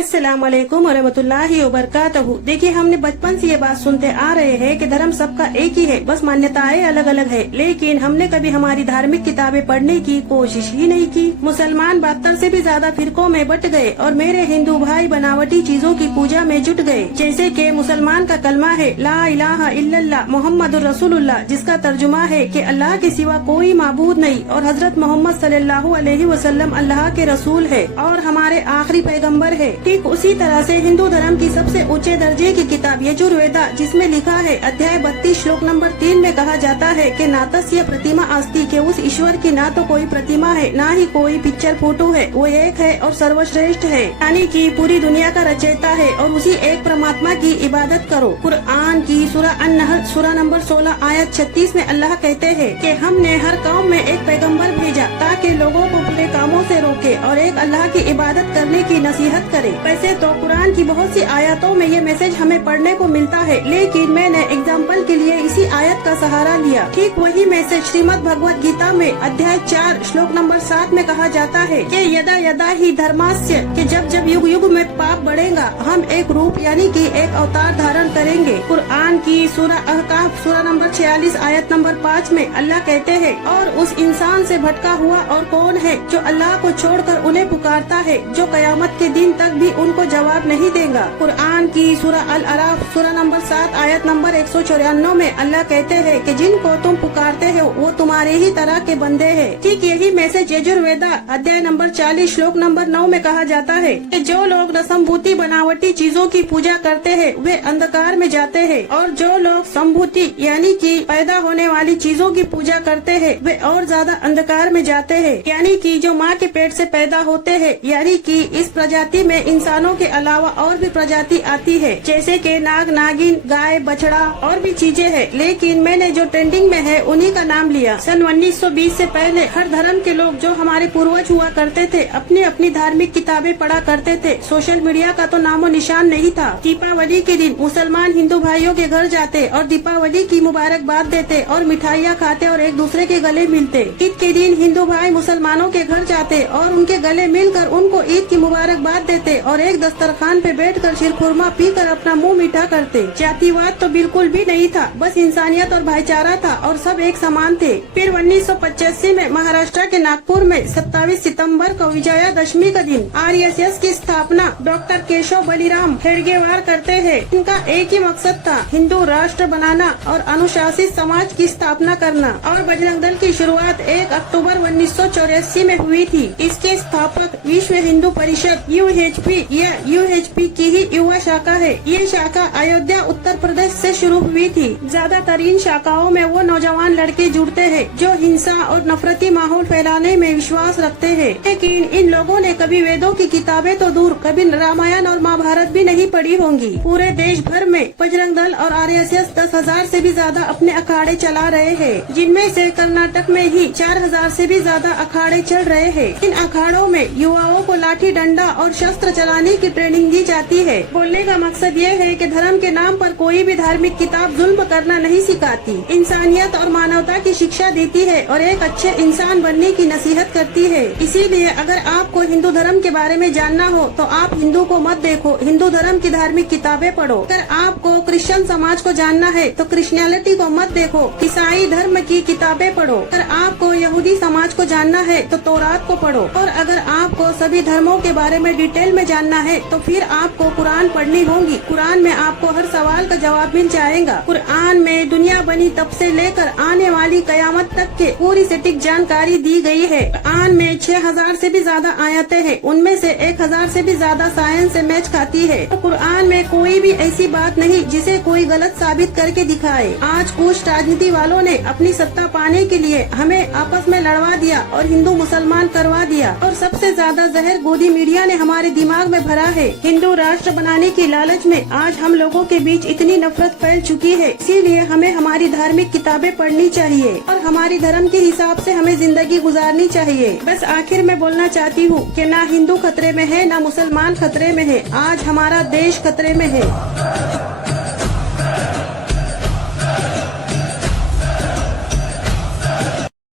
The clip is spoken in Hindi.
अस्सलाम वालेकुम वरहमतुल्लाहि वबरकातहू। देखिए, हमने बचपन से ये बात सुनते आ रहे हैं कि धर्म सबका एक ही है, बस मान्यताएं अलग अलग है। लेकिन हमने कभी हमारी धार्मिक किताबें पढ़ने की कोशिश ही नहीं की। मुसलमान 72 से भी ज्यादा फिरकों में बट गए और मेरे हिंदू भाई बनावटी चीजों की पूजा में जुट गए। जैसे कि मुसलमान का कलमा है ला इलाहा इल्लल्लाह मुहम्मदुर रसूलुल्लाह, जिसका तर्जुमा है कि अल्लाह के सिवा कोई माबूद नहीं और हजरत मोहम्मद सल्लल्लाहु अलैहि वसल्लम अल्लाह के रसूल है और हमारे आखिरी पैगम्बर है। ठीक उसी तरह से हिंदू धर्म की सबसे ऊंचे दर्जे की किताब यजुर्वेदा, जिसमें लिखा है अध्याय 32 श्लोक नंबर 3 में कहा जाता है कि नातस्य प्रतिमा अस्ति, के उस ईश्वर की ना तो कोई प्रतिमा है ना ही कोई पिक्चर फोटो है, वो एक है और सर्वश्रेष्ठ है, यानी कि पूरी दुनिया का रचयिता है और उसी एक परमात्मा की इबादत करो। कुरआन की सूरा अन-नहल सूरा नंबर 16 आयत 36 में अल्लाह कहते हैं कि हमने हर कौम में एक पैगम्बर भेजा ताकि लोगों को बुरे कामों से रोके और एक अल्लाह की इबादत करने की नसीहत करे। वैसे तो कुरान की बहुत सी आयतों में ये मैसेज हमें पढ़ने को मिलता है, लेकिन मैंने एग्जाम्पल के लिए इसी आयत का सहारा लिया। ठीक वही मैसेज श्रीमद् भगवत गीता में अध्याय 4 श्लोक नंबर 7 में कहा जाता है कि यदा यदा ही धर्मास्य, कि जब जब युग युग में पाप बढ़ेगा हम एक रूप यानी कि एक अवतार धारण करेंगे। कुरान की सूरा अहकाफ सूरा नंबर 46 आयत नंबर 5 में अल्लाह कहते हैं और उस इंसान से भटका हुआ और कौन है जो अल्लाह को छोड़कर उन्हें पुकारता है, जो कयामत के दिन तक भी उनको जवाब नहीं देगा। कुरान की सूरा अल अराफ सूरा नंबर 7 आयत नंबर 194 में अल्लाह कहते हैं कि जिनको तुम पुकारते हो वो तुम्हारे ही तरह के बंदे हैं। ठीक यही मैसेज यजुर्वेदा अध्याय नंबर 40 श्लोक नंबर 9 में कहा जाता है कि जो लोग रसमभूति बनावटी चीजों की पूजा करते हैं वे अंधकार में जाते हैं और जो लोग संभूति यानी कि पैदा होने वाली चीजों की पूजा करते हैं वे और ज्यादा अंधकार में जाते हैं, यानी कि जो माँ के पेट से पैदा होते हैं, यानी कि इस प्रजाति में इंसानों के अलावा और भी प्रजाति आती है, जैसे कि नाग, नागिन, गाय, बछड़ा और भी चीजें हैं। लेकिन मैंने जो ट्रेंडिंग में है उन्हीं का नाम लिया। सन 1920 से पहले हर धर्म के लोग जो हमारे पूर्वज हुआ करते थे अपनी अपनी धार्मिक किताबें पढ़ा करते थे। सोशल मीडिया का तो नामो निशान नहीं था। दीपावली के दिन मुसलमान हिंदू भाइयों के घर जाते और दीपावली की मुबारकबाद देते और मिठाइयाँ खाते और एक दूसरे के गले मिलते। ईद के दिन हिंदू भाई मुसलमानों के घर जाते और उनके गले मिलकर उनको ईद की मुबारकबाद देते और एक दस्तरखान पे बैठकर शीरखुरमा पीकर अपना मुंह मीठा करते। जातिवाद तो बिल्कुल भी नहीं था, बस इंसानियत और भाईचारा था और सब एक समान थे। फिर 1985 में महाराष्ट्र के नागपुर में 27 सितंबर को विजयादशमी का दिन आरएसएस की स्थापना डॉक्टर केशव बलिराम हेडगेवार करते हैं। इनका एक ही मकसद था, हिंदू राष्ट्र बनाना और अनुशासित समाज की स्थापना करना। और बजरंग दल की शुरुआत 1 अक्टूबर 1984 में हुई थी। इसके स्थापक विश्व हिंदू परिषद यूएचपी या यूएचपी की ही युवा शाखा है। ये शाखा अयोध्या उत्तर प्रदेश से शुरू हुई थी। ज्यादातर इन शाखाओं में वो नौजवान लड़के जुड़ते हैं जो हिंसा और नफरती माहौल फैलाने में विश्वास रखते हैं। लेकिन इन लोगों ने कभी वेदों की किताबें तो दूर, कभी रामायण और महाभारत भी नहीं पढ़ी होंगी। पूरे देश भर में बजरंग दल और आरएसएस 10,000 से भी ज्यादा अपने अखाड़े चला रहे हैं, जिनमें से कर्नाटक में ही 4,000 से भी ज्यादा अखाड़े चल रहे हैं। इन अखाड़ों में युवाओं को लाठी डंडा और शस्त्र चलाने की ट्रेनिंग दी जाती है। बोलने का मकसद ये है कि धर्म के नाम पर कोई भी धार्मिक किताब जुल्म करना नहीं सिखाती, इंसानियत और मानवता की शिक्षा देती है और एक अच्छे इंसान बनने की नसीहत करती है। इसीलिए अगर आपको हिंदू धर्म के बारे में जानना हो तो आप हिंदू को मत देखो, हिंदू धर्म की धार्मिक किताबें पढ़ो। अगर आपको क्रिश्चियन समाज को जानना है तो क्रिश्चियनिटी को मत देखो, ईसाई धर्म की किताबें पढ़ो। अगर आपको यहूदी समाज को जानना है तो तौरात को पढ़ो। और अगर आपको सभी धर्मों के बारे में डिटेल में जानना है तो फिर आपको कुरान पढ़नी होगी। कुरान में आपको हर सवाल का जवाब मिल जाएगा। कुरान में दुनिया बनी तब से लेकर आने वाली कयामत तक के पूरी सटीक जानकारी दी गई है। कुरान में 6,000 से भी ज्यादा आयतें हैं, उनमें से 1,000 से भी ज्यादा साइंस से मैच खाती है। तो कुरान में कोई भी ऐसी बात नहीं जिसे कोई गलत साबित करके दिखाए। आज कुछ राजनीति वालों ने अपनी सत्ता पाने के लिए हमें आपस में लड़वा दिया और हिंदू मुसलमान करवा दिया और सबसे ज्यादा जहर गोदी मीडिया ने हमारे दिमाग में भरा है। हिंदू राष्ट्र बनाने की लालच में आज हम लोगों के बीच इतनी नफरत फैल चुकी है। इसीलिए हमें हमारी धार्मिक किताबें पढ़नी चाहिए और हमारी धर्म के हिसाब से हमें जिंदगी गुजारनी चाहिए। बस आखिर में बोलना चाहती हूँ कि ना हिंदू खतरे में है ना मुसलमान खतरे में है, आज हमारा देश खतरे में है।